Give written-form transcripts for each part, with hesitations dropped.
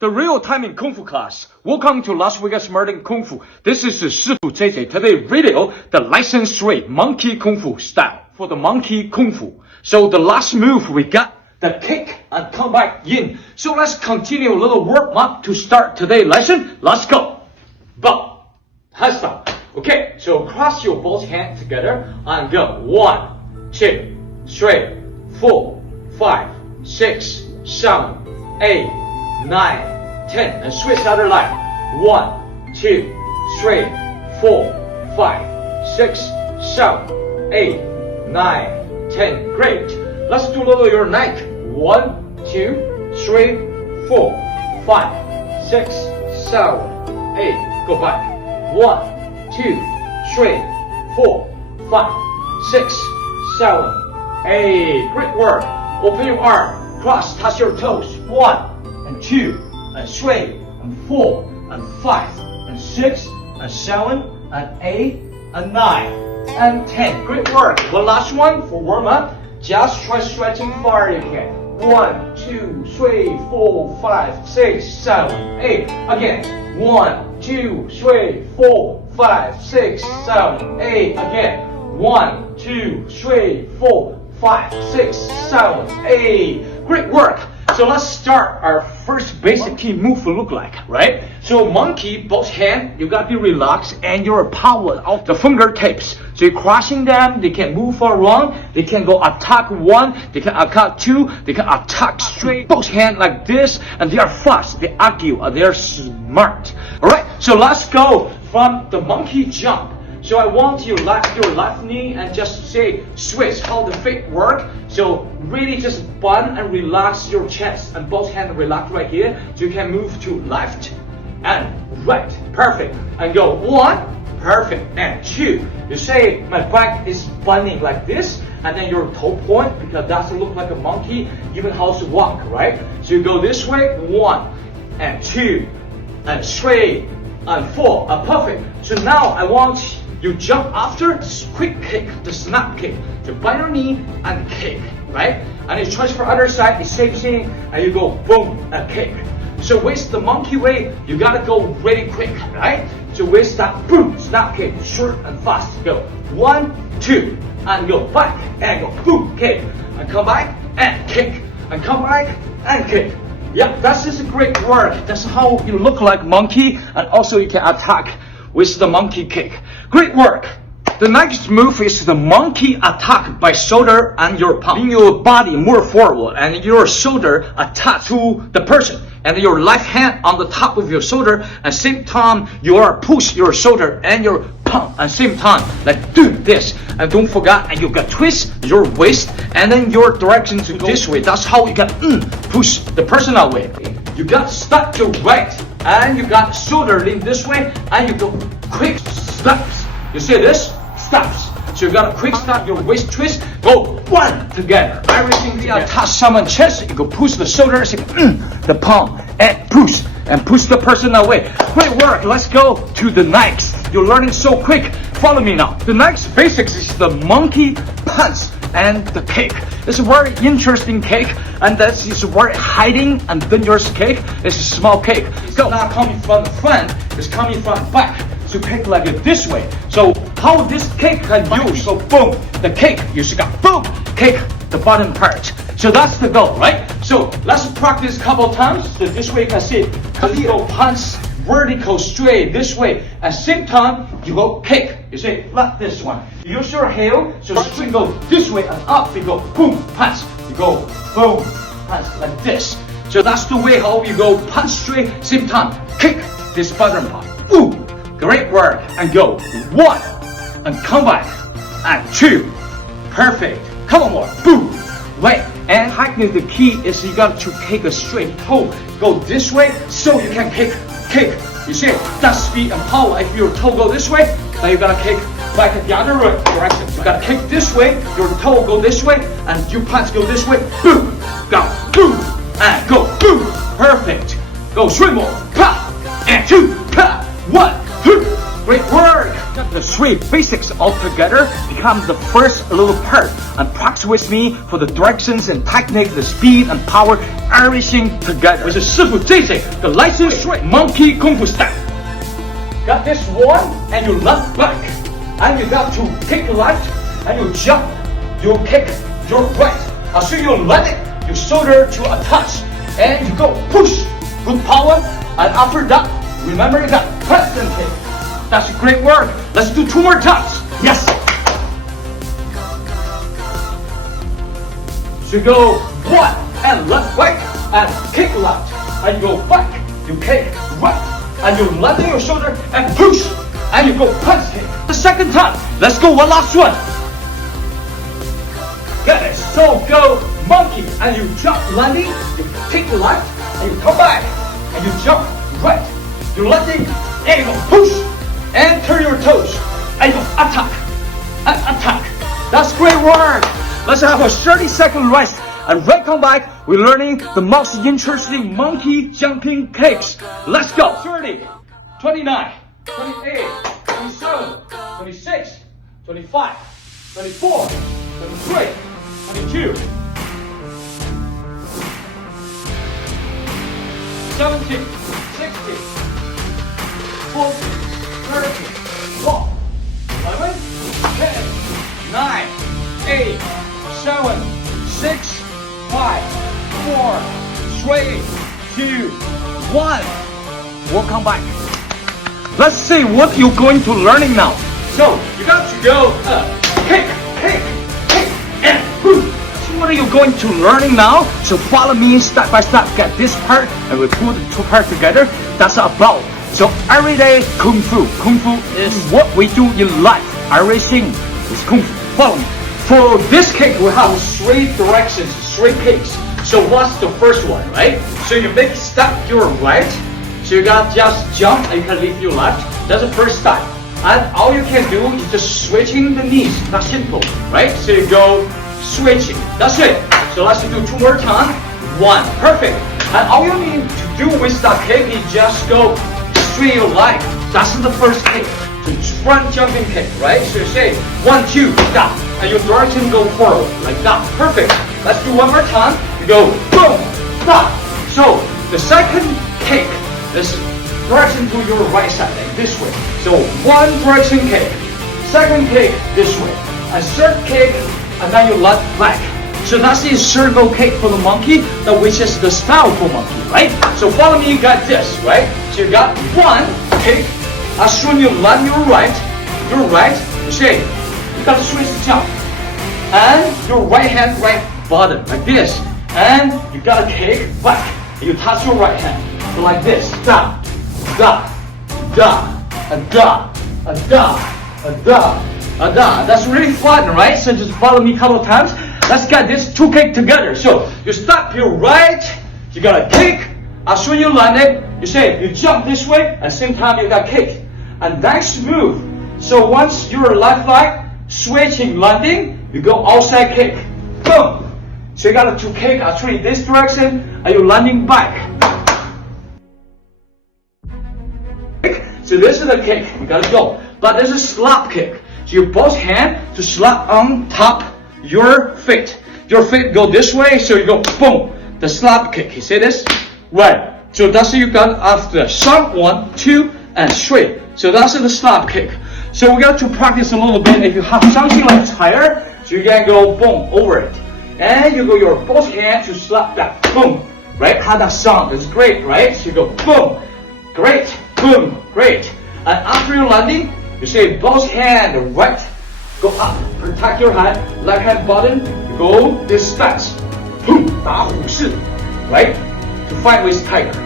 The real timing Kung Fu class. Welcome to Las Vegas Modern Kung Fu. This is 师傅 JJ. Today video, the license rate monkey Kung Fu style for the monkey Kung Fu. So the last move we got the kick and come back in. So let's continue a little warm up to start today's lesson. Let's go. Bow. Hands down. Okay, so cross your both hands together and go. 1, 2, 3, 4, 5, 6, 7, 8, 9, 10, and switch the other leg. 1, 2, 3, 4, 5, 6, 7, 8, 9, 10. Great. Let's do a little your neck. 1, 2, 3, 4, 5, 6, 7, 8. Go back. 1, 2, 3, 4, 5, 6, 7, 8. Great work. Open your arm. Cross. Touch your toes. 1. And 2, and 3, and 4, and 5, and 6, and 7, and 8, and 9, and 10. Great work. One last one for warm up. Just try stretching far you can. 1, 2, 3, 4, 5, 6, 7, 8. Again. 1, 2, 3, 4, 5, 6, 7, 8. Again. 1, 2, 3, 4, 5, 6, 7, 8. Great work. So let's start our first basic key move to look like, right? So monkey, both hands, you gotta be relaxed and your power out the fingertips. So you're crossing them, they can move around, they can go attack 1, they can attack 2, they can attack straight. Both hands like this, and they are fast, they argue, they are smart. Alright, so let's go from the monkey jump. So I want you lift your left knee and just say switch how the feet work. So really just bend and relax your chest and both hands relax right here. So you can move to left and right. Perfect. And go 1, perfect. And 2. You say my back is bending like this and then your toe point because that's look like a monkey, even how to walk, right? So you go this way 1 and 2 and 3 and 4. Perfect. So now I want you jump after this quick kick, the snap kick. You bend your knee and kick, right? And you transfer other side, the same thing, and you go boom and kick. So with the monkey way, you gotta go really quick, right? So with that boom, snap kick, short and fast. Go 1, 2, and go back and go boom, kick, and come back and kick, and come back and kick. Yeah, that's just a great work. That's how you look like monkey, and also you can attack with the monkey kick. Great work. The next move is the monkey attack by shoulder and your palm. Bring your body more forward and your shoulder attached to the person. And your left hand on the top of your shoulder. At same time, you are push your shoulder and your palm at same time. Like do this. And don't forget, and you got twist your waist and then your direction to go this way. That's how you can push the person away. You got start your right and you got shoulder lean this way and you go quick steps. You see this? Stops. So you got a quick stop your waist twist. Go 1 together. Everything together. Touch someone's chest. You go push the shoulder, the palm and push the person away. Great work. Let's go to the next. You're learning so quick. Follow me now. The next basics is the monkey punch and the kick. It's a very interesting kick, and that is very hiding and dangerous kick. It's a small kick. It's not coming from the front, it's coming from back. So kick like this way. So how this kick can use? So boom, the kick, you should got boom, kick the bottom part. So that's the goal, right? So let's practice a couple times. So this way you can see, you go punch vertical straight this way. At same time, you go kick. You say like this one. You use your heel, so string go this way and up. You go boom, punch. You go boom, punch like this. So that's the way how you go punch straight. Same time, kick this bottom part. Ooh. Great work. And go 1 and come back and 2. Perfect. Couple more. Boom. Wait. And technically the key is you got to take a straight toe. Go this way so you can kick. You see that speed and power. If your toe go this way, then you gotta kick back at the other direction. You gotta kick this way. Your toe go this way, and your punch go this way. Boom. Go boom and go boom. Perfect. Go 3 more. Pa and 2. Pa. 1, 2, Great work! Got the three basics all together, become the first little part. And practice with me for the directions and technique, the speed and power, everything together. With the 师傅 JJ, the licensed monkey kung fu style. Got this one, and you left back. And you got to kick left, and you jump. You kick your right. So you let it, your shoulder to a touch. And you go push. Good power. And after that, remember you got press and kick. That's great work. Let's do 2 more times. Yes. So you go 1 and left back and kick left. And you go back. You kick right. And you let your shoulder and push. And you go punch kick. The second time. Let's go one last one. Get it. So go monkey. And you jump landing. You kick left. And you come back. And you jump right. You're landing. And you go push. And turn your toes. And you go attack. And attack. That's great work. Let's have a 30-second rest. And when we come back, we're learning the most interesting monkey jumping kicks. Let's go. 30, 29, 28, 27, 26, 25, 24, 23, 22, 17, 16, 14, 13, 11, 10, 9, 8, 7, 6, 5, 4, 3, 2, 1. Welcome back. Let's see what you're going to learning now. So you got to go kick, kick, kick, and boom. So what are you going to learning now? So follow me step by step. Get this part and we put the 2 parts together. That's about. So everyday kung fu. Kung fu is what we do in life. Everything is kung fu. Follow me. For this kick, we have 3 directions, 3 kicks. So what's the first one, right? So you make step your right. So you got just jump and you can leave your left. That's the first step. And all you can do is just switching the knees. That's simple, right? So you go switching. That's it. So let's do 2 more times. 1. Perfect. And all you need to do with that kick is just go straight your leg. That's the first kick. So front jumping kick, right? So you say 1, 2, stop. And your direction go forward, like that. Perfect. Let's do 1 more time. You go boom, stop. So the second kick is direction to your right side, like this way. So 1 direction kick, second kick this way, and third kick, and then you let back. So that's the circle kick for the monkey, which is the style for monkey, right? So follow me, you got this, right? So you got 1 kick, as soon you land your right, you say, you got to switch the jump. And your right hand, right bottom, like this. And you got to kick back. You touch your right hand. So like this. Da, da, da, da, da, da, da. That's really fun, right? So just follow me a couple of times. Let's get this 2 kick together. So you stop your right, you got to kick. As soon you land it, you say, you jump this way, at the same time you got kick. And next move. So once your left leg, switching, landing, you go outside kick. Boom. So you got to kick actually this direction, and you're landing back. So this is the kick, we gotta go. But this is slap kick. So you both hand to slap on top your feet. Your feet go this way, so you go boom. The slap kick. You see this? Right. So that's what you got after. Sharp 1, 2, and 3. So that's the slap kick. So we got to practice a little bit. If you have something like tire, so you can go boom over it. And you go your both hands to slap that boom. Right? How that sound is great, right? So you go boom. Great. Boom. Great. And after you're landing, you say both hands right. Go up. Protect your head. Left hand bottom. You go this stance. Boom. 打虎式. Right? To fight with tiger.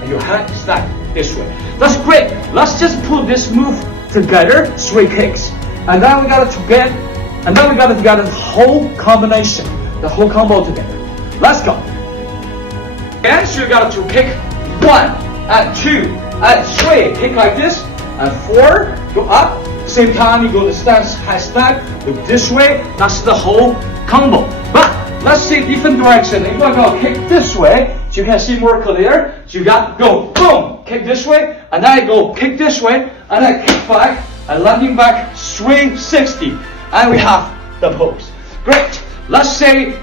And your hand is like this way. That's great. Let's just put this move together, 3 kicks, and then we got to get the whole combination, the whole combo together. Let's go. And so you got to kick 1 and 2 and 3, kick like this, and 4, go up. Same time you go to stance, high step, go this way. That's the whole combo. But let's see different direction. If you want to go kick this way, so you can see more clear. So you got to go boom. kick this way, and I go kick this way, and I kick back, and landing back 360. And we have the pose. Great. Let's say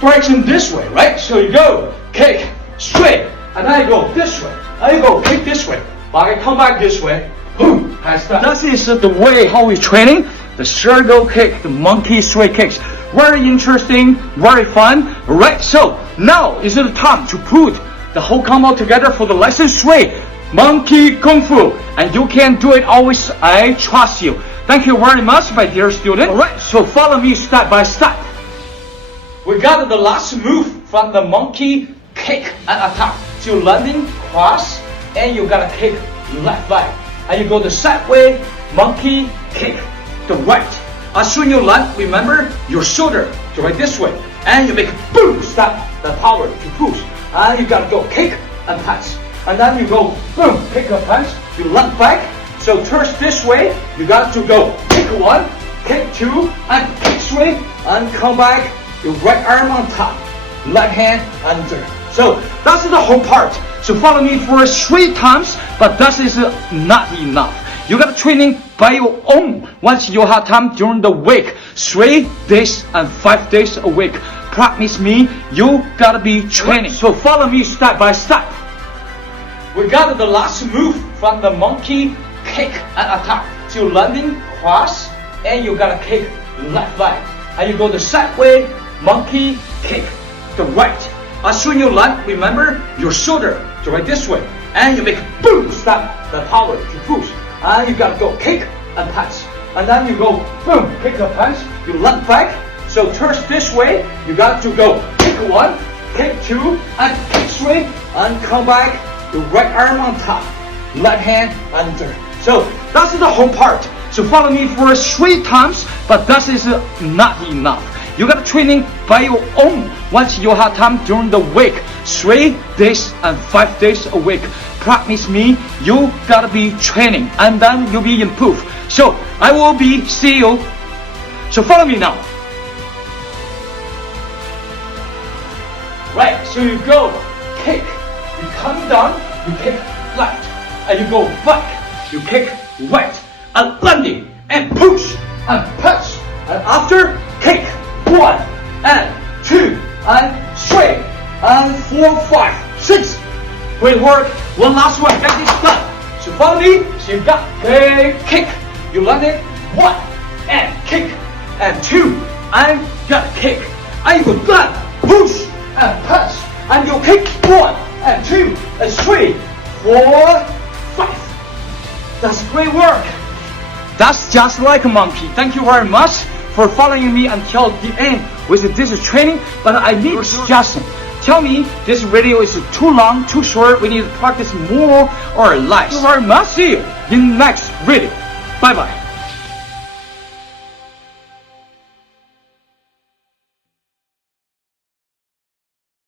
direction this way, right? So you go kick straight, and I go this way. I go kick this way. But I come back this way. Boom. That is the way how we're training the circle kick, the monkey sway kicks. Very interesting, very fun. Right. So now is the time to put the whole combo together for the lesson sway monkey kung fu, and you can do it always. I trust you. Thank you very much, my dear student. Alright, so follow me step by step. We got the last move from the monkey kick and attack. So you landing cross, and you gotta kick left leg, and you go the sideway monkey kick the right. As soon you land, remember your shoulder to right this way, and you make boom, stop the power to push, and you gotta go kick and punch, and then you go boom, kick and punch, you land back. So turn this way, you got to go kick one, kick two, and kick straight, and come back, your right arm on top, left hand under. So that's the whole part. So follow me for 3 times, but that is not enough. You got training by your own once you have time during the week. 3 days and 5 days a week. Promise me, you gotta be training. So follow me step by step. We got the last move from the monkey kick and attack. So you landing cross, and you gotta kick left leg, and you go the sideway monkey kick the right. As soon you land, remember your shoulder to right this way, and you make boom, stop the power to push, and you gotta go kick and punch, and then you go boom, kick and punch, you land back. So turn this way, you got to go kick one, kick two, and kick straight, and come back, your right arm on top, left hand under. So that's the whole part. So follow me for 3 times, but that is not enough. You got training by your own once you have time during the week. 3 days and 5 days a week. Promise me, you gotta be training, and then you'll be improved. So I will be see you. So follow me now. Right. So you go kick, you come down, you kick left, and you go back. You kick right, and landing, and push, and punch, and after, kick, 1, and 2, and 3, and 4, 5, 6. Great work. One last one, get this done. So follow me, so you got kick, you landed, 1, and kick, and 2, and got kick, and you go down, push, and punch, and you kick, 1, and 2, and 3, 4, 5. That's great work. That's just like a monkey. Thank you very much for following me until the end with this training. But I need a suggestion. Tell me this video is too long, too short. We need to practice more or less. Thank you very much. See you in the next video. Bye bye.